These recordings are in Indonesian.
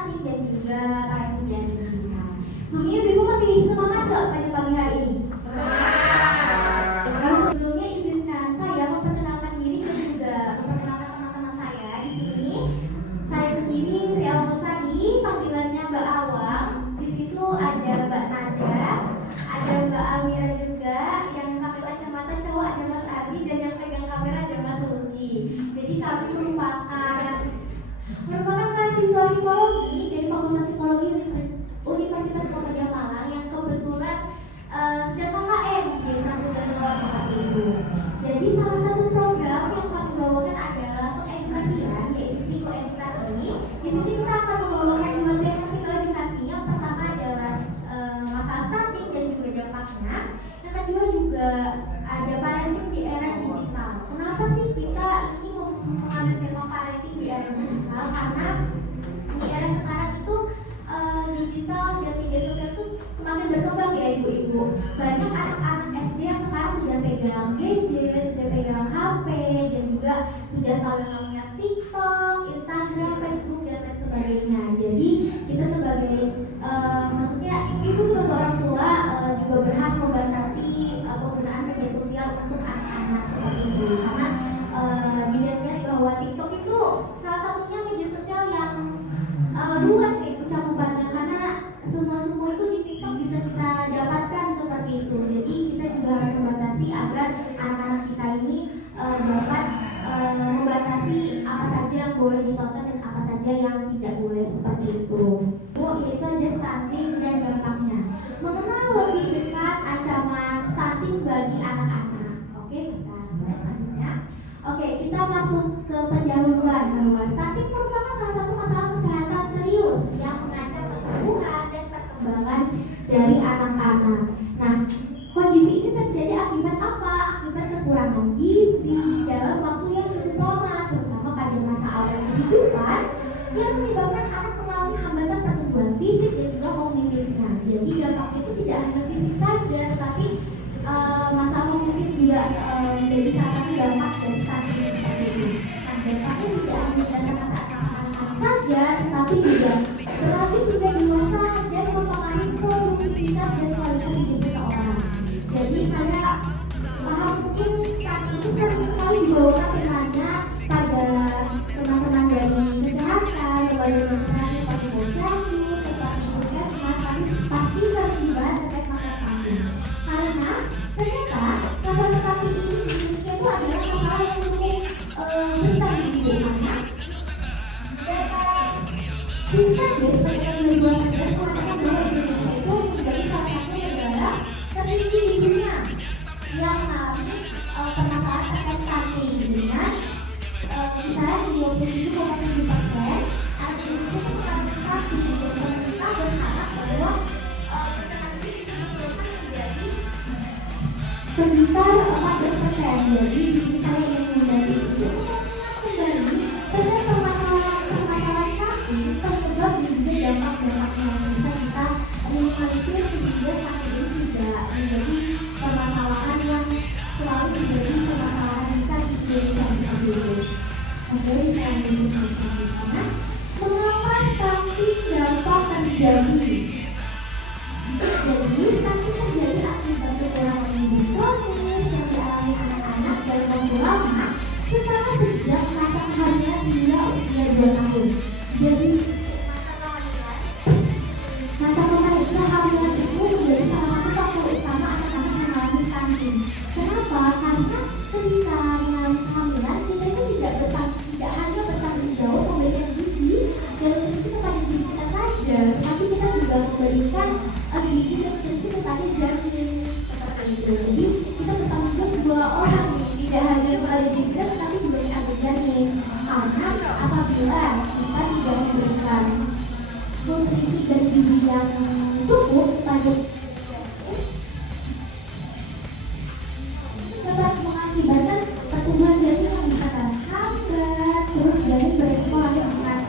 stunting dan juga parenting yang digital. Sebelumnya Ibu masih semangat nggak pada pagi hari ini? Semangat. Sebelumnya izinkan saya memperkenalkan diri dan juga memperkenalkan teman-teman saya di sini. Saya sendiri Ria Losari, panggilannya Mbak Awang. Di situ ada Mbak Nada, ada Mbak Almira juga, yang pakai kacamata cowok ada Mas Ardi, dan yang pegang kamera ada Mas Rudy. Jadi kami merupakan mahasiswa psikologi dari Fakultas Psikologi Universitas Muhammadiyah Malang yang kebetulan sedang KKN di Desa Muda Luar seperti itu. Jadi salah satu program yang kami bawakan adalah pengedukasian, yaitu psikoedukasi. Di sini kita akan membawakan dua tema psikoedukasi. Yang pertama adalah masalah stunting dan juga dampaknya. Yang kedua juga ada parenting di era digital. Kenapa sih kita ini mengambil tema parenting di era digital? Karena di era sekarang itu digital dan media sosial itu semakin berkembang ya ibu-ibu. Banyak anak-anak SD yang sekarang sudah pegang gadget, sudah pegang HP, dan juga sudah tahu yang namanya TikTok, Instagram, Facebook, dan lain sebagainya. Jadi kita sebagai maksudnya ibu-ibu sebagai orang tua juga berhak membatasi penggunaan media sosial untuk anak-anak seperti itu. Karena dilihat bahwa TikTok itu salah satunya media sosial yang luas ya ibu cakupannya, karena semua itu di TikTok bisa kita dapatkan seperti itu. Jadi kita juga harus membatasi agar anak-anak kita ini dapat membatasi apa saja yang boleh ditonton dan apa saja yang tidak boleh seperti itu. Yaitu ada stunting dan dampaknya. Mengenal lebih dekat ancaman stunting bagi anak-anak. Oke, bisa slide selanjutnya. Oke, kita masuk ke pendahuluan bahwa stunting merupakan salah satu masalah kesehatan serius yang mengancam pertumbuhan dan perkembangan dari anak-anak. Nah, kondisi ini terjadi akibat apa? Akibat kekurangan gizi dalam waktu yang cukup lama, terutama pada masa awal kehidupan, yang menyebabkan anak mengalami hambatan pertumbuhan fisik dan juga kognitifnya. Jadi dampaknya itu tidak hanya fisik saja, tetapi masalah kognitif juga menjadi salah satu dampak dari stunting seperti itu. Nah, dampaknya tidak hanya pada masa anak-anak saja, tetapi juga berarti sudah dewasa dan mempengaruhi produktivitas dan kualitas hidup seseorang. Jadi saya paham mungkin stunting itu sering sekali dibawakan temanya pada teman-teman dari kesehatan, lembaga kesehatan seperti posyandu, seperti puskesmas, tapi pasti sering dibahas terkait masalah stunting. Karena ternyata masalah stunting ini di Indonesia itu adalah masalah yang cukup besar di Indonesia. Bisa sekitar 2019 mengatakan bahwa Indonesia itu menjadi salah satu negara tertinggi di dunia yang mengalami permasalahan terkait stunting dengan misalnya di 27,7%. Artinya Indonesia itu mengalami stunting dan pemerintah berharap bahwa persentasenya bisa menurunkan menjadi sekitar 14%. Jadi di sini saya ingin mengundang ibu kembali terhadap permasalahan stunting tersebut dan juga dampak-dampaknya yang bisa kita minimalisir sehingga stunting ini tidak menjadi permasalahan yang selalu menjadi permasalahan besar di Indonesia seperti itu. Oke, saya ingin menyampaikan mengapa stunting dapat terjadi. Jadi stunting terjadi akibat kekurangan gizi kronis yang dialami anak-anak dalam waktu lama setelah sejak masa kehamilan hingga usia 2 tahun. Jadi masa kehamilan itu menjadi salah satu faktor utama anak-anak mengalami stunting. Kenapa? Karena ketika mengalami kehamilan kita itu tidak hanya bertanggung jawab memberikan gizi dan nutrisi kepada diri kita saja, tetapi kita juga memberikan gizi dan nutrisi kepada janin seperti itu. Jadi kita bertanggung jawab dua orang, tidak hanya kepada diri kita tetapi juga kepada janin. Karena apabila kita tidak memberikan nutrisi dan gizi yang cukup kepada dapat mengakibatkan pertumbuhan janin yang bisa terhambat, terus janin beresiko lahir dengan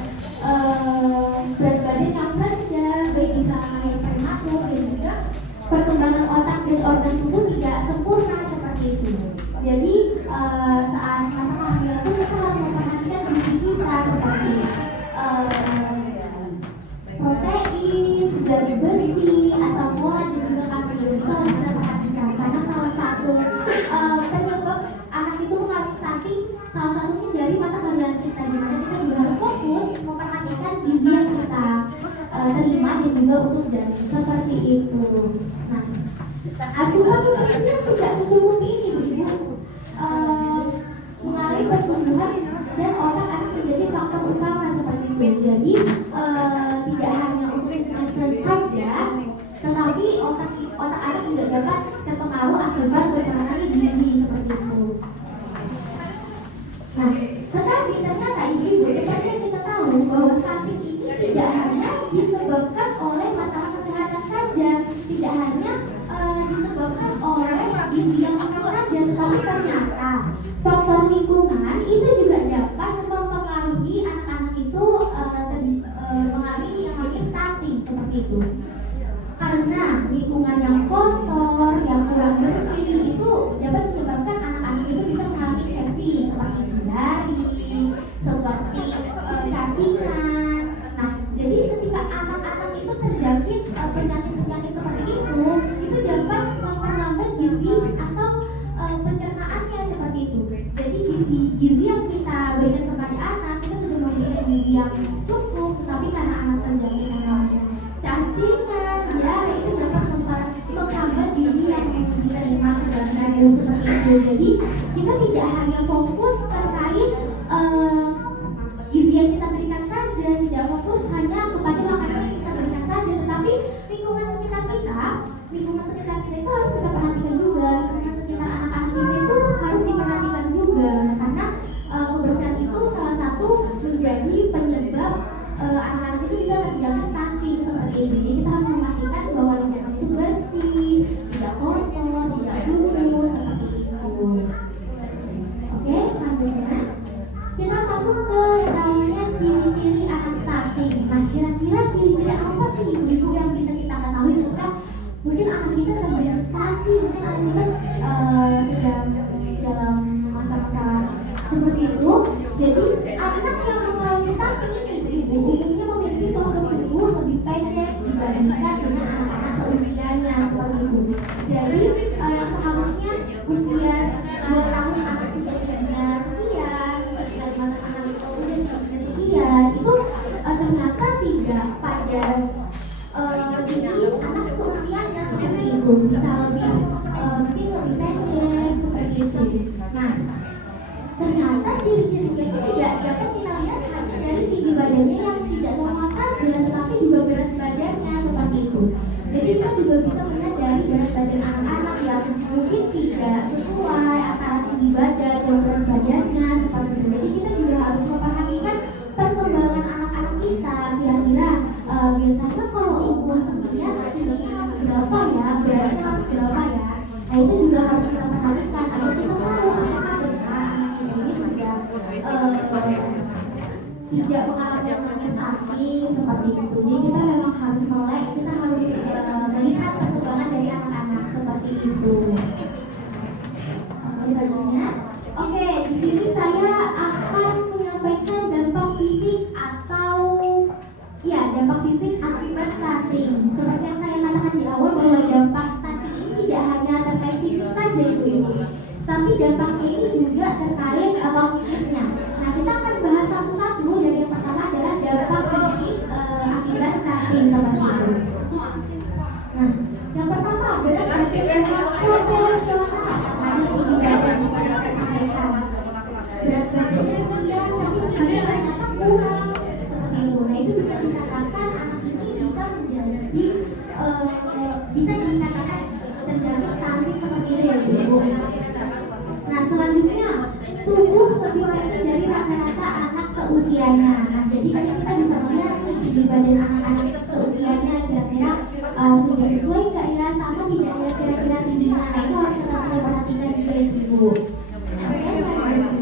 berat badan yang rendah, baik bisa lahir prematur dan juga perkembangan otak dan organ tubuh tidak sempurna seperti itu. Jadi saat masa kehamilan itu kita harus memperhatikan gizi kita seperti gizi yang kita berikan kepada anak, kita sudah memberikan gizi yang cukup, tetapi karena anak terjangkit sama cacingan, diare, itu dapat menghambat gizi yang kita dimakan dan seperti itu. Jadi kita tidak hanya fokus terkait gizi yang kita berikan saja, tidak fokus hanya kepada makanan yang kita berikan saja, tetapi lingkungan sekitar kita itu harus kita perhatikan juga. Lingkungan sekitar anak-anak kita itu harus diperhatikan juga, karena kebersihan itu salah satu menjadi penyebab anak-anak itu bisa terjangkit stunting seperti ini. Jadi kita harus memastikan bahwa lingkungan itu bersih, tidak kotor, tidak kumuh seperti itu. Oke, selanjutnya kita masuk ke yang namanya ciri-ciri anak stunting. Nah, kira-kira ciri-ciri apa sih ibu-ibu yang bisa kita ketahui ketika mungkin anak kita terjadi stunting, mungkin anak kita sedang dalam masa-masa seperti itu. Jadi anak yang mengalami stunting ini ibu umumnya memiliki postur tubuh lebih pendek dibandingkan dengan anak-anak seusianya seperti itu. Jadi seharusnya usia 2 tahun anak sudah sekian, anak usia sekian itu ternyata tidak pada jadi anak seusianya seperti itu, bisa lebih mungkin lebih pendek seperti itu. Nah, ternyata ciri-ciri itu tidak dapat kita lihat hanya dari tinggi badannya yang tidak normal saja, tetapi juga berat badannya seperti itu. Jadi kita juga bisa melihat dari berat badan anak-anak yang mungkin tidak sesuai antara tinggi badan dan berat badannya seperti itu. Jadi kita juga harus memperhatikan perkembangan anak-anak kita. Kira-kira biasanya kalau umur sekian cirinya harus berapa ya, beratnya harus berapa ya. Nah, itu juga harus kita perhatikan agar kita tahu apakah benar anak kita ini sudah tidak mengalami namanya stunting seperti itu. Jadi kita memang harus melek, kita harus melihat perkembangan dari anak-anak seperti itu. Selanjutnya, oke, di sini saya akan menyampaikan dampak fisik atau dampak fisik akibat stunting. Seperti yang saya katakan di awal bahwa dampak stunting ini tidak hanya terkait fisik saja ibu-ibu, tapi dampaknya ini juga terkait kognitifnya. Nah, kita akan bahas satu-satu. Dari yang pertama adalah dampak fisik akibat stunting seperti itu. Nah, yang pertama berat badan proporsional. Tadi ibu badan sampaikan berat badannya sekian, tapi ternyata kurang seperti itu. Nah, itu bisa dikatakan anak ini bisa menjadi bisa dikatakan terjadi stunting seperti itu ya ibu. Nah, selanjutnya tubuh lebih pendek dari rata-rata anak seusianya. Nah, jadi kita bisa melihat nih tinggi badan anak-anak seusianya kira-kira sudah sesuai nggak ya, sama tidak ya kira-kira tingginya. Nah, itu harus kita perhatikan juga ibu. Oke, selanjutnya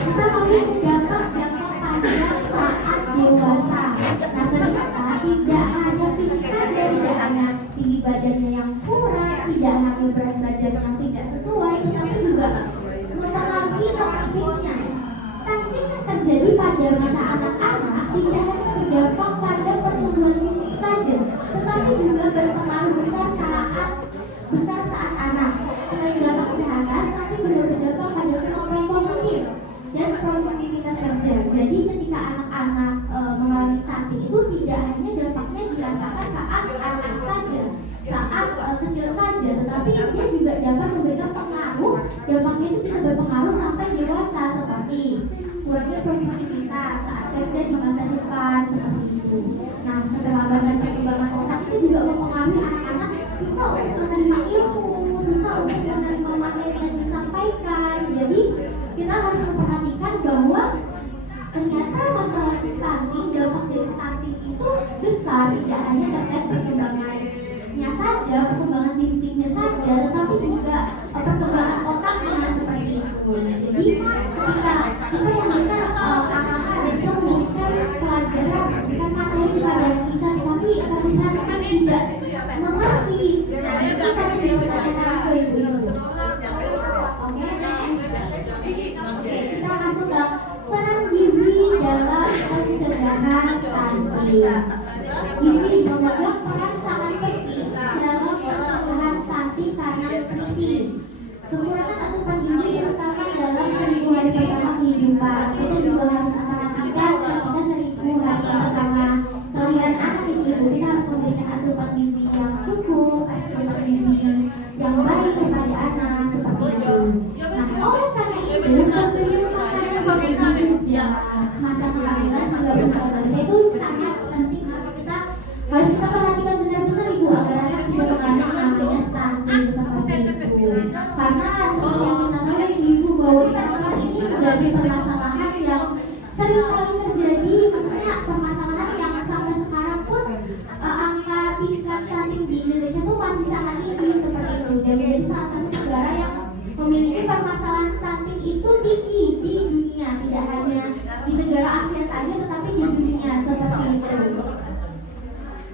kita masuk ke dampak jangka panjang saat dewasa. Nah, ternyata tidak hanya fisik saja, tidak hanya tinggi badannya yang kurang, tidak hanya berat badan yang tidak sesuai, tetapi juga mempengaruhi kognitifnya. Stunting yang terjadi pada masa anak-anak tidak hanya berdampak pada pertumbuhan fisik saja, tetapi juga berpengaruh besar saat anak. Selain dampak kesehatan, stunting juga berdampak pada kemampuan kognitif dan produktivitas kerja. Jadi ketika anak-anak mengalami stunting itu tidak hanya dampaknya dirasakan saat anak saja, saat kecil saja, tetapi dia juga dapat memberikan pengaruh. Dampaknya itu bisa berpengaruh sampai dewasa, seperti kurangnya produktivitas saat kerja di masa depan seperti itu. Nah, keterlambatan perkembangan otak itu juga mempengaruhi anak-anak susah untuk menerima ilmu, susah untuk menerima materi yang disampaikan. Jadi kita harus memperhatikan bahwa ternyata masalah stunting, dampak dari stunting itu besar, tidak hanya terkait perkembangannya saja, perkembangan fisiknya saja, tetapi juga perkembangan otaknya seperti itu. Jadi ketika kita memberikan anak-anak itu memberikan pelajaran, memberikan materi pada kita, tapi karena tidak mengerti, kita memberikan ke ibu-ibu. Oke, kita masuk ke peran gizi dalam pencegahan stunting. Gizi memegang peran sangat penting dalam pencegahan stunting karena nutrisi. Kekurangan asupan gizi terutama dalam masa kehamilan hingga usia balita itu sangat penting harus kita perhatikan benar-benar ibu agar anak tidak terkena namanya stunting seperti itu. Karena seperti yang kita tahu ibu bahwa sekarang ini menjadi permasalahan yang sering kali terjadi, maksudnya permasalahan yang sampai sekarang pun angka tingkat stunting di Indonesia itu masih sangat tinggi seperti itu. Dan menjadi salah satu negara yang memiliki permasalahan stunting itu tinggi di dunia, tidak hanya di negara Asia saja tetapi di dunia seperti itu.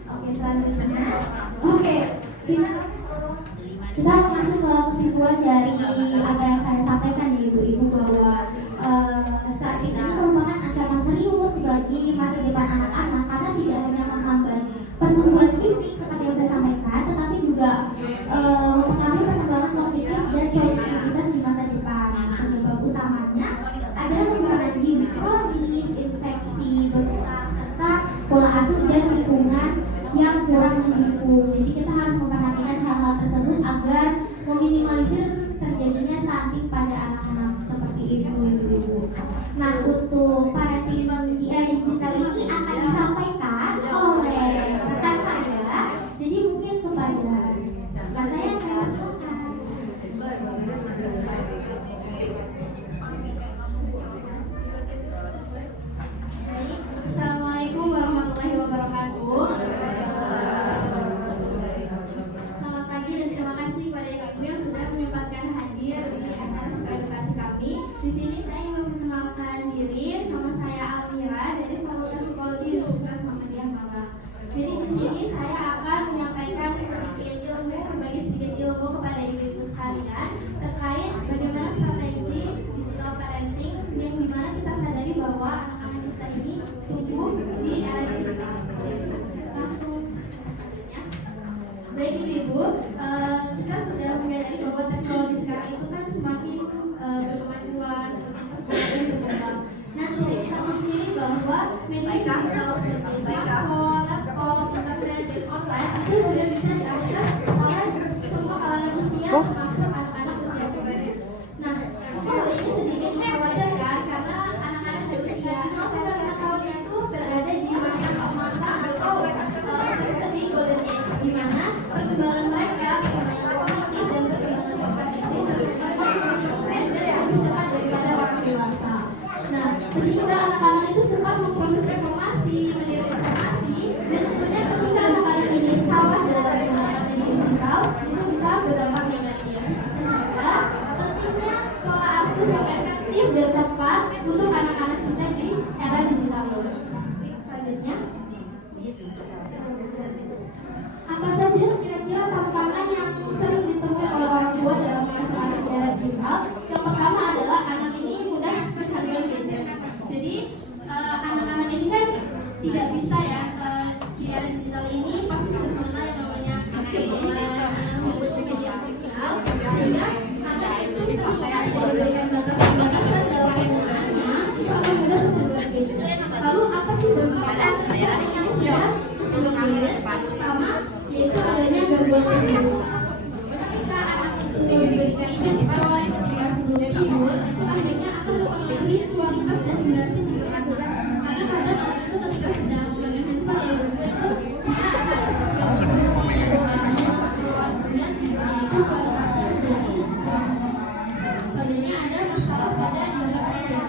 Oke, selanjutnya kita masuk ke kesimpulan dari apa yang saya sampaikan ya ibu bahwa stunting ini merupakan ancaman serius bagi masa depan anak-anak karena tidak hanya menghambat pertumbuhan fisik seperti yang saya sampaikan, tetapi juga mempengaruhi perkembangan kognitif dan produktivitas di masa depan. Penyebab utamanya adalah kekurangan gizi kronis, infeksi berulang, serta pola asuh dan lingkungan yang kurang mendukung. Jadi kita harus memperhatikan hal-hal tersebut agar meminimalisir terjadinya stunting pada anak-anak seperti itu ibu-ibu. Nah, untuk parenting di era digital ini akan disampaikan oleh rekan saya. Jadi mungkin kepada rekan saya silakan. Assalamualaikum warahmatullahi wabarakatuh. Selamat pagi dan terima kasih kepada ibu yang sudah menyempatkan hadir di acara psikoedukasi kami. Di sini saya ingin memperkenalkan diri. Nama saya Almira dari Fakultas Psikologi Universitas Muhammadiyah Malang. Jadi di sini saya akan menyampaikan berbagi sedikit ilmu kepada ibu-ibu sekalian terkait bagaimana strategi digital parenting yang dimana kita sadari bahwa anak-anak kita ini tumbuh di era digital. Langsung selanjutnya. Baik ibu-ibu, kita sudah menyadari bahwa teknologi sekarang itu kan semakin berkemajuan, semakin pesat dan berkembang. Nah, jadi kita sendiri bahwa media digital seperti smartphone, laptop, internet, dan online itu sudah bisa diakses oleh semua kalangan usia, termasuk anak-anak usia muda. Nah, hal ini sedikit mengkhawatirkan karena anak-anak di usia 0 sampai 5 tahun itu berada di masa atau di golden age, di mana perkembangan mereka, perkembangan kognitif dan perkembangan kognitif lebih cepat daripada orang dewasa. Nah, sehingga anak-anak itu cepat memproses informasi, meniru informasi, dan tentunya ketika anak-anak ini salah dalam menggunakan media digital, itu bisa berdampak negatif. Sehingga pentingnya pola asuh yang efektif dan tepat untuk anak-anak kita di era digital ini. Selanjutnya, apa saja kira-kira tantangan yang sering ditemui oleh orang tua dalam mengasuh anak di era digital? Yang pertama adalah anak ini mudah kecanduan gadget. Jadi anak-anak ini kan tidak bisa ya di era digital ini pasti sudah mengenal yang namanya HP, media sosial, sehingga anak itu ketika tidak diberikan batasan dalam penggunaannya itu akan mudah kecanduan gadget. Lalu apa sih dampak ini sudah gadget? Pertama yaitu adanya gangguan tidur. Ketika anak itu diberikan handphone ketika sebelum tidur, itu akhirnya akan mempengaruhi kualitas dan durasi tidur anak. Karena kadang anak itu ketika sedang memegang handphone yang berdua itu dia akan kemudian tidurnya itu kualitasnya menjadi kurang. Selanjutnya ada masalah pada jangka pendek.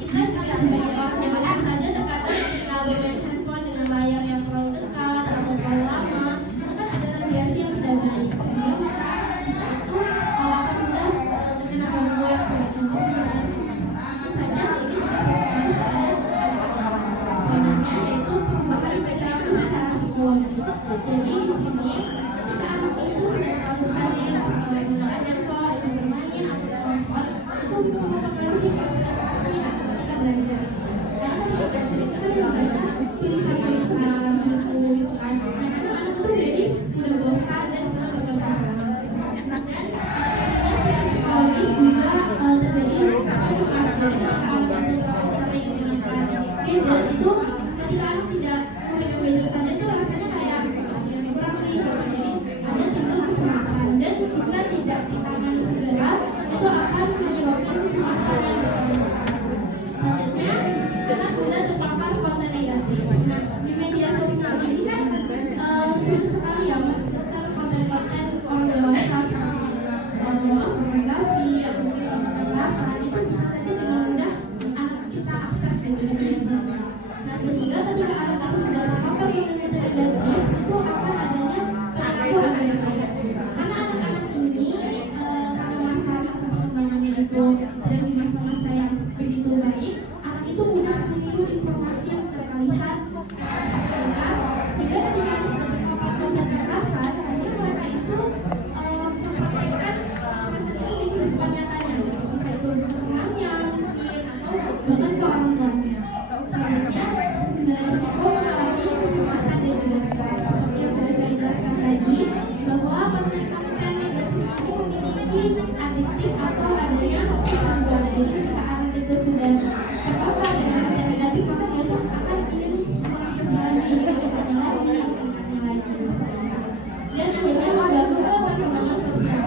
Kita juga sebagai orang dewasa saja terkadang ketika bermain handphone dengan layar yang terlalu dekat atau terlalu lama, itu kan ada radiasi yang tidak baik sehingga mata kita itu akan mudah terkena gangguan semacam itu saja. Ini juga berpengaruh pada selanjutnya yaitu perubahan interaksi secara psikologis. Jadi di sini ketika anak itu sudah terlalu sering menggunakan handphone, itu bermain atau telepon, itu mempengaruhi konsentrasi atau ketika belajar. Karena ketika belajar itu kan membaca tulisan-tulisan buku kan, kadang anak itu jadi mudah bosan dan sulit berkonsentrasi. Dan secara psikologis juga terjadi kecemasan. Jadi ketika anak itu sering menggunakan gadget itu, ketika anak tidak memegang gadget saja itu rasanya kayak yang kurang nih. Jadi ada timbul kecemasan dan jika tidak ditangani segera itu akan menyebabkan kecemasan yang berkelanjutan. Selanjutnya itu sedang di masa-masa yang begitu baik, anak itu mudah meniru informasi yang terlihat sehingga ketika anak sudah terpapar dengan kekerasan, akhirnya mereka itu mempraktekkan kekerasan itu di kehidupan nyatanya, entah itu temannya mungkin atau bahkan ke orang tuanya. Selanjutnya, beresiko mengalami kecemasan dan juga stres. Seperti yang sudah saya jelaskan tadi, bahwa konten-konten negatif ini memiliki adiktif atau adanya gangguan. Jadi ketika anak itu sudah terpapar dengan konten negatif, maka dia terus akan ingin mengakses ini belajarnya lagi, dan akhirnya mengganggu perkembangan sosial.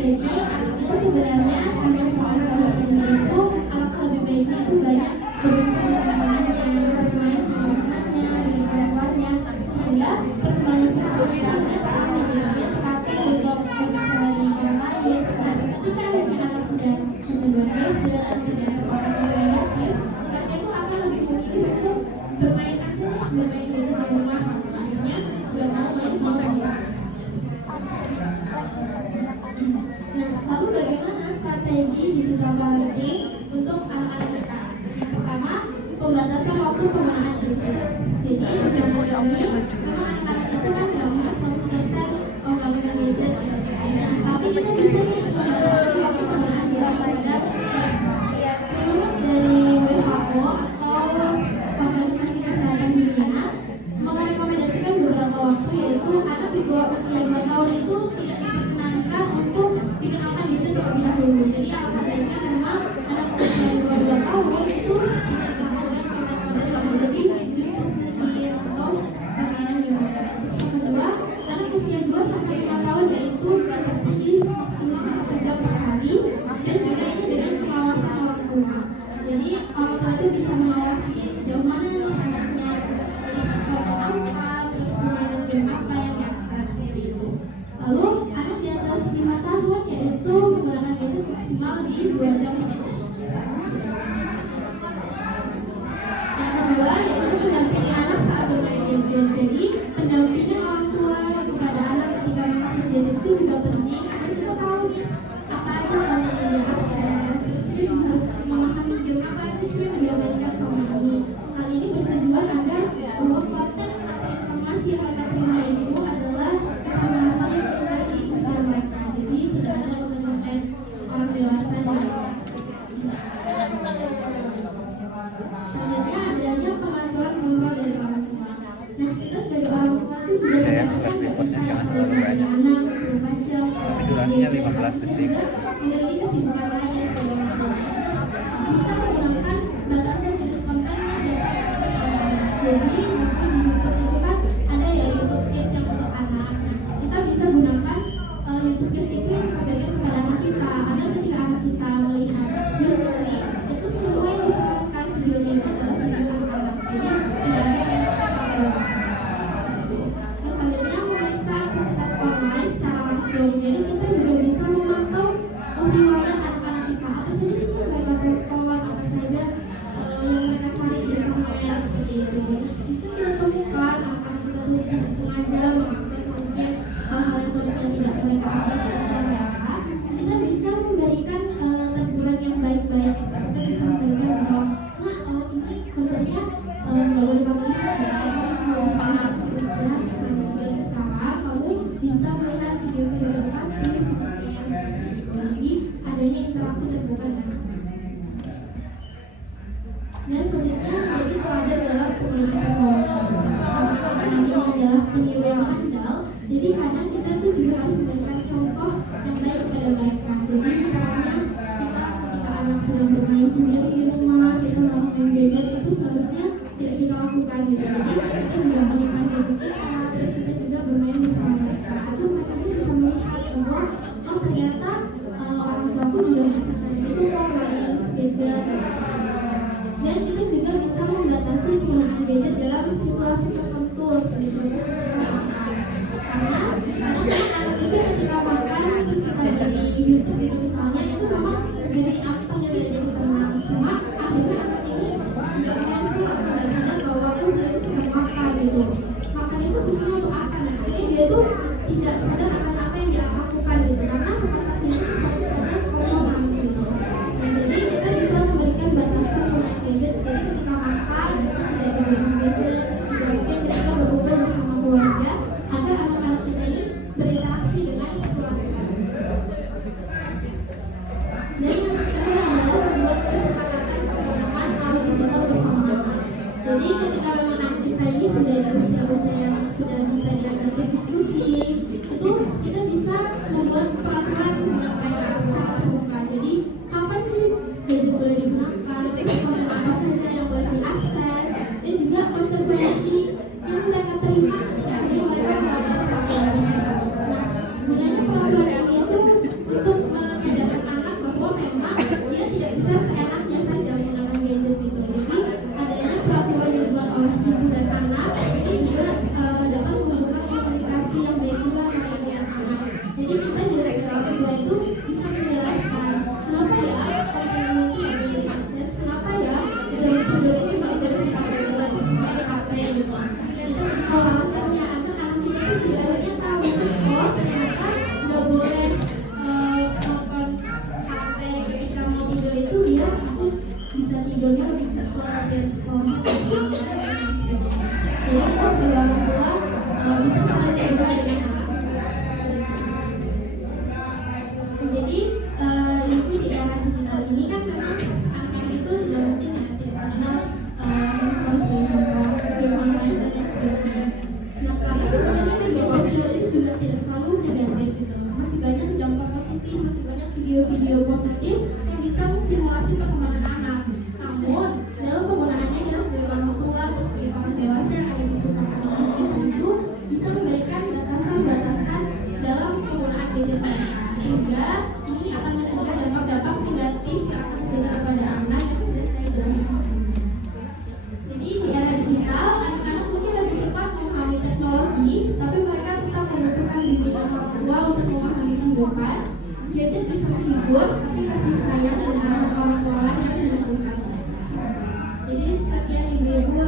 Jadi itu sebenarnya dengan soal-soal seperti itu, anak lebih baiknya itu banyak berbincang dengan temannya, bermain dengan temannya, dengan orang tuanya, sehingga perkembangan sosialnya tidak terjadi teratur untuk berbicara dengan orang lain. Dan ketika akhirnya anak sudah mencoba gadget dan sudah orang yang negatif, mereka itu akan lebih memilih untuk bermain aja, bermain gadget di rumah. Akhirnya nggak mau main sama dia. Nah, lalu bagaimana strategi digital parenting untuk anak-anak kita? Yang pertama, pembatasan waktu penggunaan gadget. Jadi zaman ini memang anak-anak itu kan nggak harus selesai menggunakan gadget, tapi kita bisa nih membatasi waktu penggunaan gadget. Menurut dari WHO atau Organisasi Kesehatan Dunia merekomendasikan beberapa waktu, yaitu anak di bawah usia 2 tahun itu tidak diperkenankan untuk digunakan gadget terlebih dahulu. Jadi alangkah baiknya memang anak usia 2 tahun itu tidak digunakan permainan jadi YouTube, atau permainan game. Terus yang kedua, anak usia 2 sampai 4 tahun yaitu dibatasi maksimal 1 jam per hari, dan juga ini dengan pengawasan orang tua. Jadi orang tua itu bisa mengawasi sejauh mana nih anaknya konten apa, terus permainan game apa yang diakses seperti itu. Lalu anak di atas 5 tahun yaitu menggunakan gadget maksimal di 2 jam. Yang kedua yaitu mendampingi anak saat bermain gadget. Jadi pendampingan orang tua kepada anak ketika mengakses gadget itu juga penting agar kita tahu nih apa aja konten yang dia akses. Terus dia juga harus memahami game apa aja sih yang dia mainkan selama ini. Hal ini bertujuan agar bahwa konten atau informasi yang mereka terima itu adalah informasi yang sesuai di usia mereka. Jadi tidak ada konten orang dewasa yang selanjutnya adanya pengaturan kontrol dari orang tua. Nah, kita sebagai orang tua itu juga menggunakan anak 24 jam. Durasinya 15 detik. Memiliki kesibukan lain yang sudah bisa menggunakan batasan jenis kontennya. Jadi di YouTube itu kan ada ya YouTube Kids yang untuk anak. Nah, kita bisa gunakan YouTube Kids itu yang kita berikan kepada anak kita, agar ketika anak kita melihat YouTube ini, itu semua yang disarankan videonya itu adalah video anak. Jadi tidak ada yang terus selanjutnya memeriksa aktivitas online secara langsung. Jadi kita juga bisa memantau riwayat anak-anak kita, apa saja sih yang mereka tonton, apa saja yang mereka cari di internet seperti itu. Jika kita temukan anak-anak kita tuh tidak sengaja mengakses mungkin hal-hal yang seharusnya tidak mereka akses di usia mereka, kita bisa memberikan teguran yang baik-baik. Kita bisa memberikan bahwa ini sebenarnya nggak boleh kamu lihat ya, kalau misalnya usia dari sekarang kamu bisa melihat video-video edukatif, video yang jadi adanya interaksi terbuka dan selanjutnya menjadi teladan dalam penggunaan teknologi. Ini adalah peniru yang handal. Jadi kadang kita tuh juga harus memberikan contoh yang baik kepada mereka. Jadi misalnya kita ketika anak sedang bermain sendiri di rumah, kita mau main gadget, itu seharusnya tidak kita lakukan gitu. Jadi kita juga menyimpan gadget kita, terus kita juga bermain bersama mereka. Atau misalnya bisa melihat bahwa ternyata orang tuaku juga masih sering itu main gadget. Dan kita juga bisa membatasi penggunaan gadget dalam situasi tertentu seperti itu. Karena anak itu ketika makan terus kita dari YouTube gitu misalnya, itu memang jadi apa yang jadi tenang. Cuma akhirnya anak ini nggak mindful atau nggak sadar bahwa aku sedang makan gitu. Makan tidurnya lebih cepat, biar sekolahnya lebih semangat dan sebagainya. Jadi kita sebagai orang tua bisa saling jaga dengan anak. Jadi itu di era digital ini kan memang anak-anak itu tidak mungkin ya tidak mengenal handphone sebagai contoh, game online dan lain sebagainya. Nah, karena sebenarnya media sosial itu juga tidak selalu negatif gitu. Masih banyak dampak positif, masih banyak video-video positif yang bisa menstimulasi perkembangan anak. Namun, dalam penggunaannya kita sebagai orang tua atau sebagai orang dewasa yang ada di sekitar anak kita itu bisa memberikan batasan-batasan dalam penggunaan gadget mereka, sehingga ini akan mencegah dampak-dampak negatif yang akan terjadi kepada anak yang sudah saya jelaskan. Jadi di era digital, anak-anak mungkin lebih cepat memahami teknologi, tapi mereka tetap membutuhkan bimbingan orang tua untuk memahami kehidupan. Gadget bisa menghibur, tapi kasih sayang dan arahan orang tua yang dibutuhkan. Jadi sekian ibu-ibu